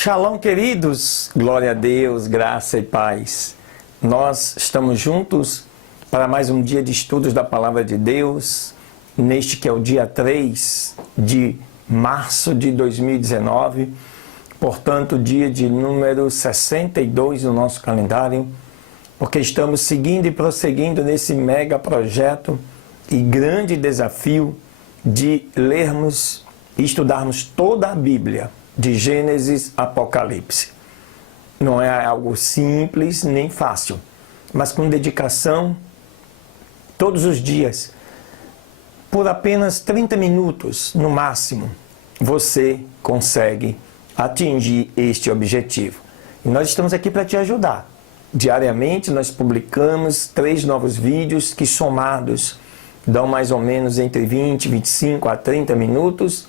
Shalom, queridos, glória a Deus, graça e paz. Nós estamos juntos para mais um dia de estudos da Palavra de Deus, neste que é o dia 3 de março de 2019, portanto, dia de número 62 no nosso calendário, porque estamos seguindo e prosseguindo nesse mega projeto e grande desafio de lermos e estudarmos toda a Bíblia, de Gênesis a Apocalipse. Não é algo simples nem fácil, mas com dedicação, todos os dias, por apenas 30 minutos no máximo, você consegue atingir este objetivo. E nós estamos aqui para te ajudar. Diariamente nós publicamos 3 novos vídeos que somados dão mais ou menos entre 20, 25 a 30 minutos,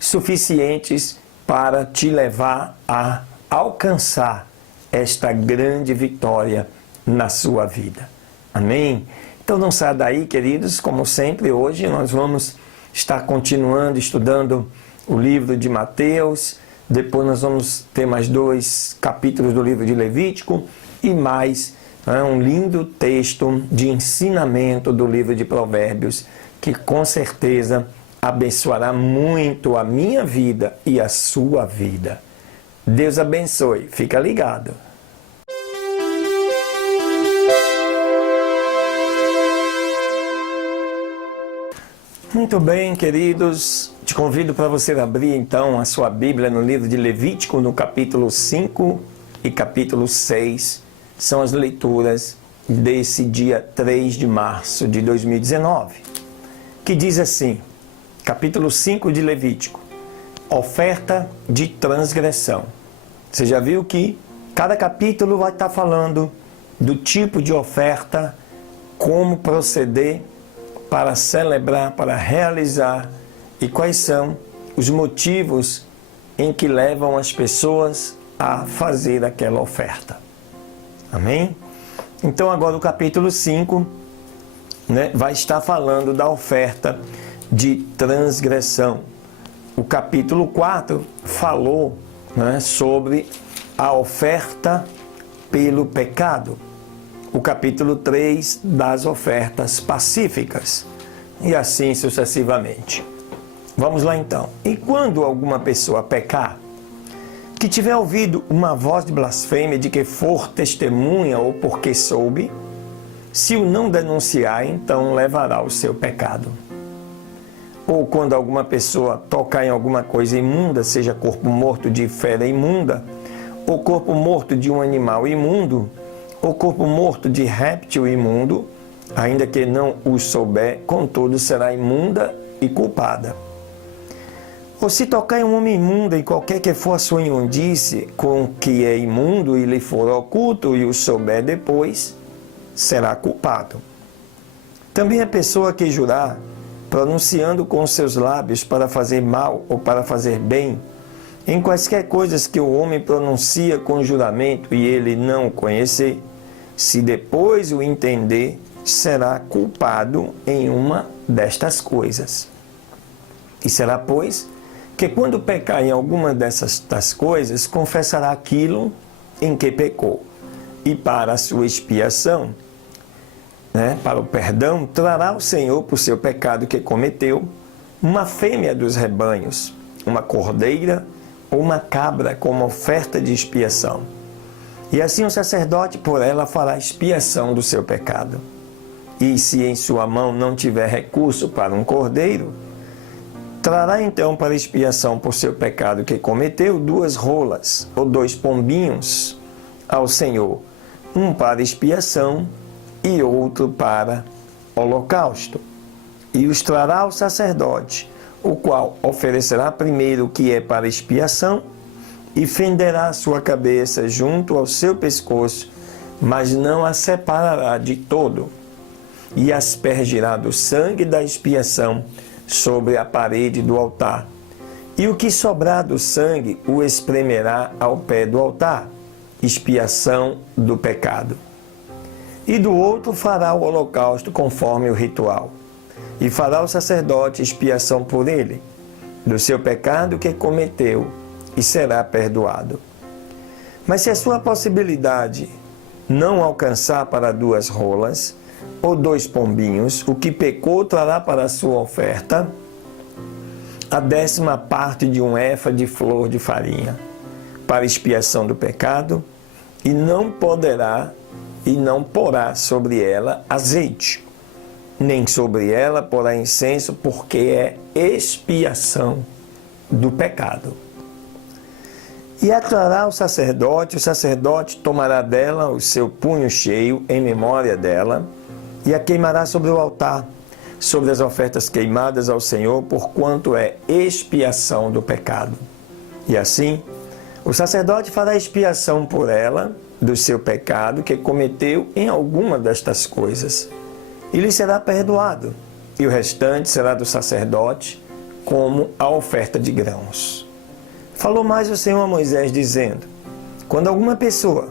suficientes para te levar a alcançar esta grande vitória na sua vida. Amém? Então não saia daí, queridos, como sempre, hoje nós vamos estar continuando estudando o livro de Mateus, depois nós vamos ter mais 2 capítulos do livro de Levítico e mais um lindo texto de ensinamento do livro de Provérbios, que com certeza abençoará muito a minha vida e a sua vida. Deus abençoe. Fica ligado. Muito bem, queridos. Te convido para você abrir então a sua Bíblia no livro de Levítico, no capítulo 5 e capítulo 6. São as leituras desse dia 3 de março de 2019, que diz assim: capítulo 5 de Levítico, oferta de transgressão. Você já viu que cada capítulo vai estar falando do tipo de oferta, como proceder para celebrar, para realizar e quais são os motivos em que levam as pessoas a fazer aquela oferta. Amém? Então agora o capítulo 5, vai estar falando da oferta de transgressão. O capítulo 4 falou sobre a oferta pelo pecado. O capítulo 3 das ofertas pacíficas. E assim sucessivamente. Vamos lá então. E quando alguma pessoa pecar, que tiver ouvido uma voz de blasfêmia de que for testemunha ou porque soube, se o não denunciar, então levará o seu pecado. Ou quando alguma pessoa tocar em alguma coisa imunda, seja corpo morto de fera imunda, ou corpo morto de um animal imundo, ou corpo morto de réptil imundo, ainda que não o souber, contudo será imunda e culpada. Ou se tocar em um homem imundo, em qualquer que for a sua imundície, com que é imundo e lhe for oculto e o souber depois, será culpado. Também a pessoa que jurar, pronunciando com os seus lábios para fazer mal ou para fazer bem, em quaisquer coisas que o homem pronuncia com juramento e ele não o conhecer, se depois o entender, será culpado em uma destas coisas. E será, pois, que quando pecar em alguma dessas coisas, confessará aquilo em que pecou. E para a sua expiação, para o perdão, trará o Senhor por seu pecado que cometeu, uma fêmea dos rebanhos, uma cordeira ou uma cabra como oferta de expiação. E assim o sacerdote por ela fará expiação do seu pecado. E se em sua mão não tiver recurso para um cordeiro, trará então para expiação por seu pecado que cometeu 2 rolas ou 2 pombinhos ao Senhor, um para expiação e outro para holocausto. E os trará ao sacerdote, o qual oferecerá primeiro o que é para expiação e fenderá a sua cabeça junto ao seu pescoço, mas não a separará de todo, e aspergirá do sangue da expiação sobre a parede do altar. E o que sobrar do sangue o espremerá ao pé do altar, expiação do pecado. E do outro fará o holocausto conforme o ritual. E fará o sacerdote expiação por ele, do seu pecado que cometeu, e será perdoado. Mas se a sua possibilidade não alcançar para 2 rolas ou 2 pombinhos, o que pecou trará para a sua oferta a 10ª parte de um efa de flor de farinha, para expiação do pecado, e não porá sobre ela azeite, nem sobre ela porá incenso, porque é expiação do pecado. E a trará o sacerdote tomará dela o seu punho cheio em memória dela, e a queimará sobre o altar, sobre as ofertas queimadas ao Senhor, porquanto é expiação do pecado. E assim, o sacerdote fará expiação por ela do seu pecado que cometeu em alguma destas coisas, e lhe será perdoado, e o restante será do sacerdote, como a oferta de grãos. Falou mais o Senhor a Moisés, dizendo: quando alguma pessoa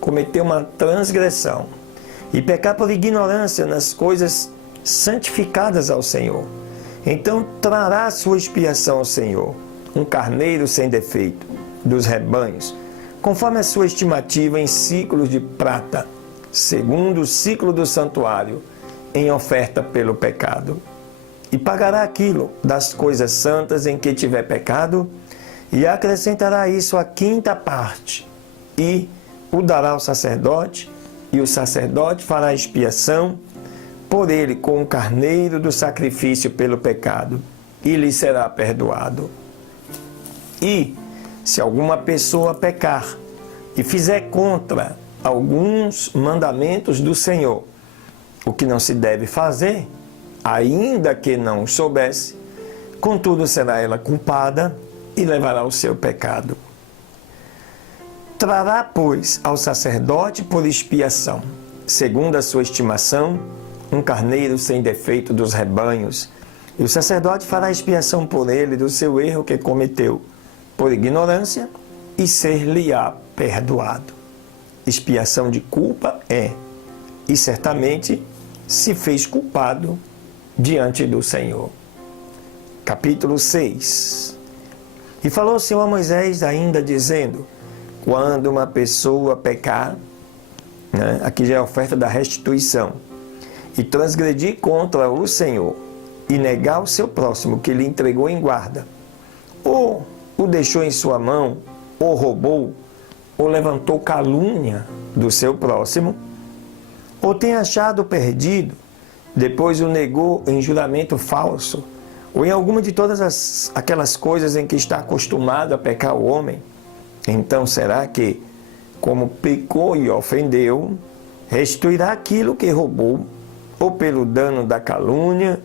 cometer uma transgressão e pecar por ignorância nas coisas santificadas ao Senhor, então trará a sua expiação ao Senhor, um carneiro sem defeito dos rebanhos, conforme a sua estimativa, em ciclos de prata, segundo o ciclo do santuário, em oferta pelo pecado. E pagará aquilo das coisas santas em que tiver pecado, e acrescentará isso a 5ª parte, e o dará ao sacerdote, e o sacerdote fará expiação por ele com o carneiro do sacrifício pelo pecado, e lhe será perdoado. E, se alguma pessoa pecar e fizer contra alguns mandamentos do Senhor, o que não se deve fazer, ainda que não soubesse, contudo será ela culpada e levará o seu pecado. Trará, pois, ao sacerdote por expiação, segundo a sua estimação, um carneiro sem defeito dos rebanhos, e o sacerdote fará expiação por ele do seu erro que cometeu, por ignorância, e ser-lhe-á perdoado. Expiação de culpa é, e certamente se fez culpado diante do Senhor. Capítulo 6. E falou o Senhor a Moisés ainda dizendo: quando uma pessoa pecar, aqui já é a oferta da restituição, e transgredir contra o Senhor, e negar o seu próximo que lhe entregou em guarda, ou o deixou em sua mão, ou roubou, ou levantou calúnia do seu próximo, ou tem achado perdido, depois o negou em juramento falso, ou em alguma de todas aquelas coisas em que está acostumado a pecar o homem, então será que, como pecou e ofendeu, restituirá aquilo que roubou, ou pelo dano da calúnia,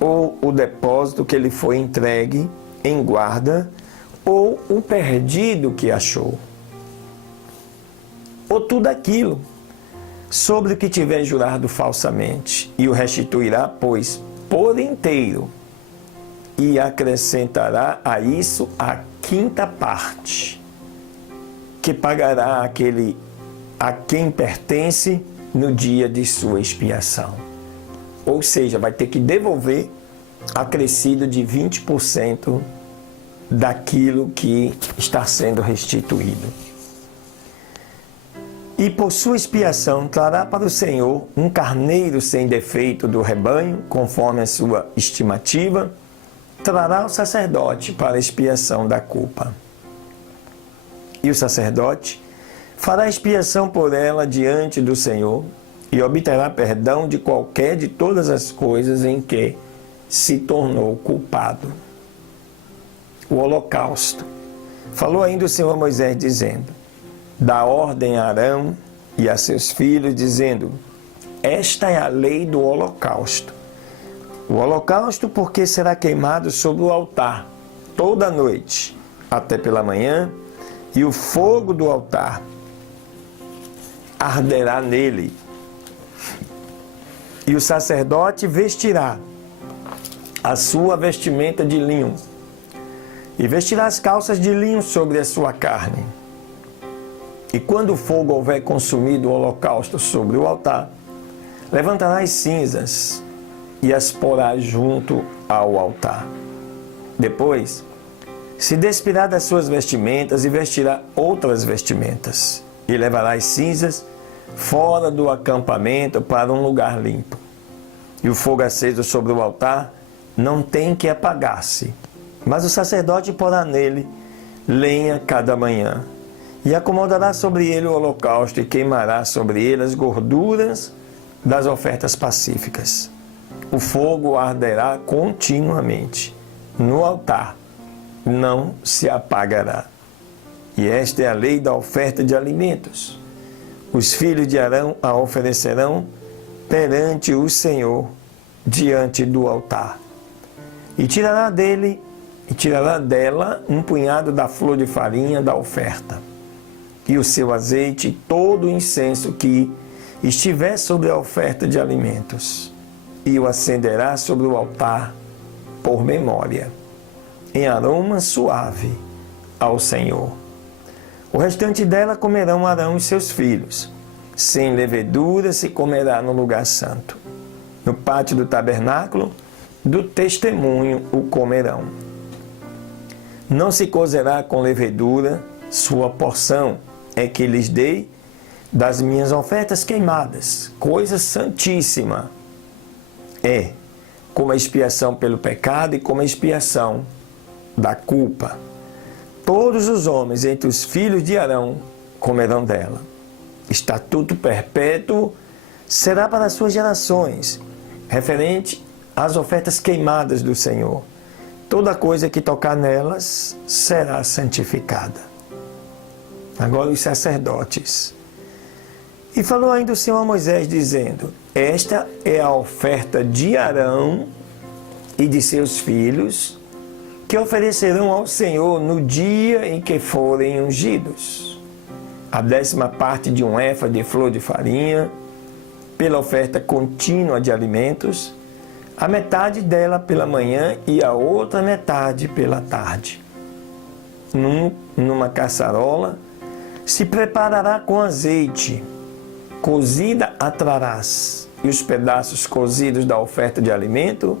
ou o depósito que lhe foi entregue em guarda, ou o perdido que achou, ou tudo aquilo sobre o que tiver jurado falsamente, e o restituirá, pois, por inteiro, e acrescentará a isso a 5ª parte, que pagará aquele a quem pertence no dia de sua expiação. Ou seja, vai ter que devolver acrescido de 20% daquilo que está sendo restituído. E por sua expiação trará para o Senhor um carneiro sem defeito do rebanho, conforme a sua estimativa, trará o sacerdote para a expiação da culpa. E o sacerdote fará expiação por ela diante do Senhor e obterá perdão de qualquer de todas as coisas em que se tornou culpado. O holocausto. Falou ainda o Senhor a Moisés, dizendo: dá ordem a Arão e a seus filhos, dizendo: esta é a lei do holocausto. O holocausto, porque será queimado sobre o altar toda a noite, até pela manhã, e o fogo do altar arderá nele. E o sacerdote vestirá a sua vestimenta de linho, e vestirá as calças de linho sobre a sua carne. E quando o fogo houver consumido o holocausto sobre o altar, levantará as cinzas e as porá junto ao altar. Depois, Se despirá das suas vestimentas e vestirá outras vestimentas, e levará as cinzas fora do acampamento para um lugar limpo. E o fogo aceso sobre o altar não tem que apagar-se, mas o sacerdote porá nele lenha cada manhã, e acomodará sobre ele o holocausto e queimará sobre ele as gorduras das ofertas pacíficas. O fogo arderá continuamente no altar, não se apagará. E esta é a lei da oferta de alimentos. Os filhos de Arão a oferecerão perante o Senhor, diante do altar. E tirará dela um punhado da flor de farinha da oferta, e o seu azeite, e todo o incenso que estiver sobre a oferta de alimentos, e o acenderá sobre o altar por memória, em aroma suave ao Senhor. O restante dela comerão Arão e seus filhos. Sem levedura se comerá no lugar santo. No pátio do tabernáculo do testemunho o comerão. Não se cozerá com levedura, sua porção é que lhes dei das minhas ofertas queimadas, coisa santíssima. É como a expiação pelo pecado e como a expiação da culpa. Todos os homens entre os filhos de Arão comerão dela. Estatuto perpétuo será para as suas gerações, referente às ofertas queimadas do Senhor. Toda coisa que tocar nelas será santificada. Agora os sacerdotes. E falou ainda o Senhor a Moisés, dizendo: esta é a oferta de Arão e de seus filhos, que oferecerão ao Senhor no dia em que forem ungidos. A 10ª parte de um éfa de flor de farinha, pela oferta contínua de alimentos, a metade dela pela manhã e a outra metade pela tarde. Numa caçarola se preparará com azeite, cozida a trarás, e os pedaços cozidos da oferta de alimento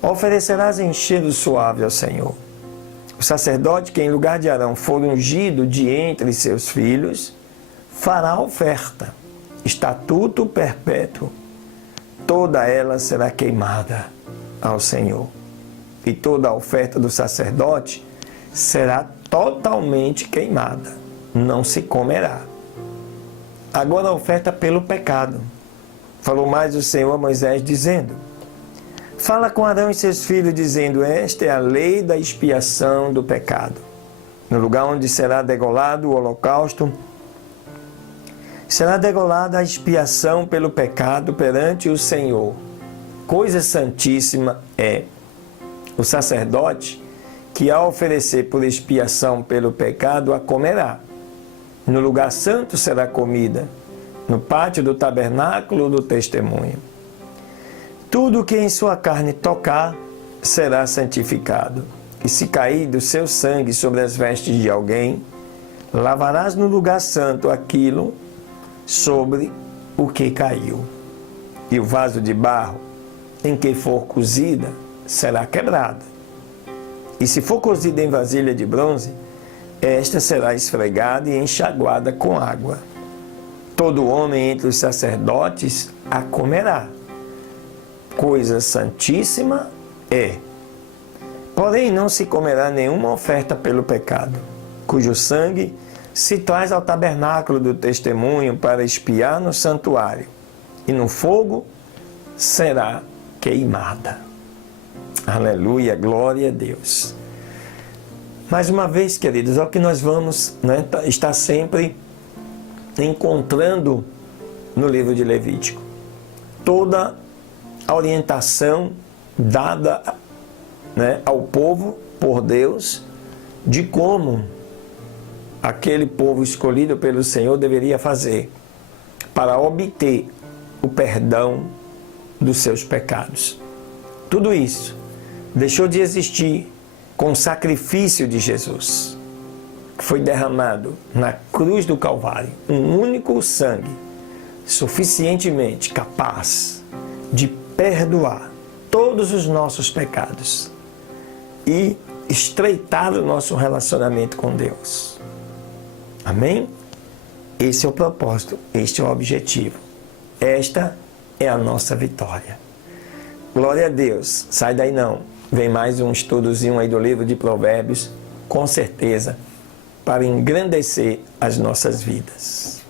oferecerás em cheiro suave ao Senhor. O sacerdote que em lugar de Arão for ungido de entre seus filhos, fará a oferta, estatuto perpétuo. Toda ela será queimada ao Senhor. E toda a oferta do sacerdote será totalmente queimada, não se comerá. Agora a oferta pelo pecado. Falou mais o Senhor a Moisés, dizendo: fala com Arão e seus filhos, dizendo: esta é a lei da expiação do pecado. No lugar onde será degolado o holocausto, será degolada a expiação pelo pecado perante o Senhor. Coisa santíssima é. O sacerdote que a oferecer por expiação pelo pecado a comerá. No lugar santo será comida, no pátio do tabernáculo do testemunho. Tudo que em sua carne tocar será santificado. E se cair do seu sangue sobre as vestes de alguém, lavarás no lugar santo aquilo sobre o que caiu. E o vaso de barro em que for cozida será quebrada. E se for cozida em vasilha de bronze, esta será esfregada e enxaguada com água. Todo homem entre os sacerdotes a comerá. Coisa santíssima é. Porém não se comerá nenhuma oferta pelo pecado, cujo sangue se traz ao tabernáculo do testemunho para expiar no santuário, e no fogo será queimada. Aleluia, glória a Deus. Mais uma vez, queridos, é o que nós vamos estar sempre encontrando no livro de Levítico. Toda a orientação dada ao povo por Deus de como aquele povo escolhido pelo Senhor deveria fazer para obter o perdão dos seus pecados. Tudo isso deixou de existir com o sacrifício de Jesus, que foi derramado na cruz do Calvário, um único sangue suficientemente capaz de perdoar todos os nossos pecados e estreitar o nosso relacionamento com Deus. Amém? Esse é o propósito, este é o objetivo. Esta é a nossa vitória. Glória a Deus. Sai daí não. Vem mais um estudozinho aí do livro de Provérbios, com certeza, para engrandecer as nossas vidas.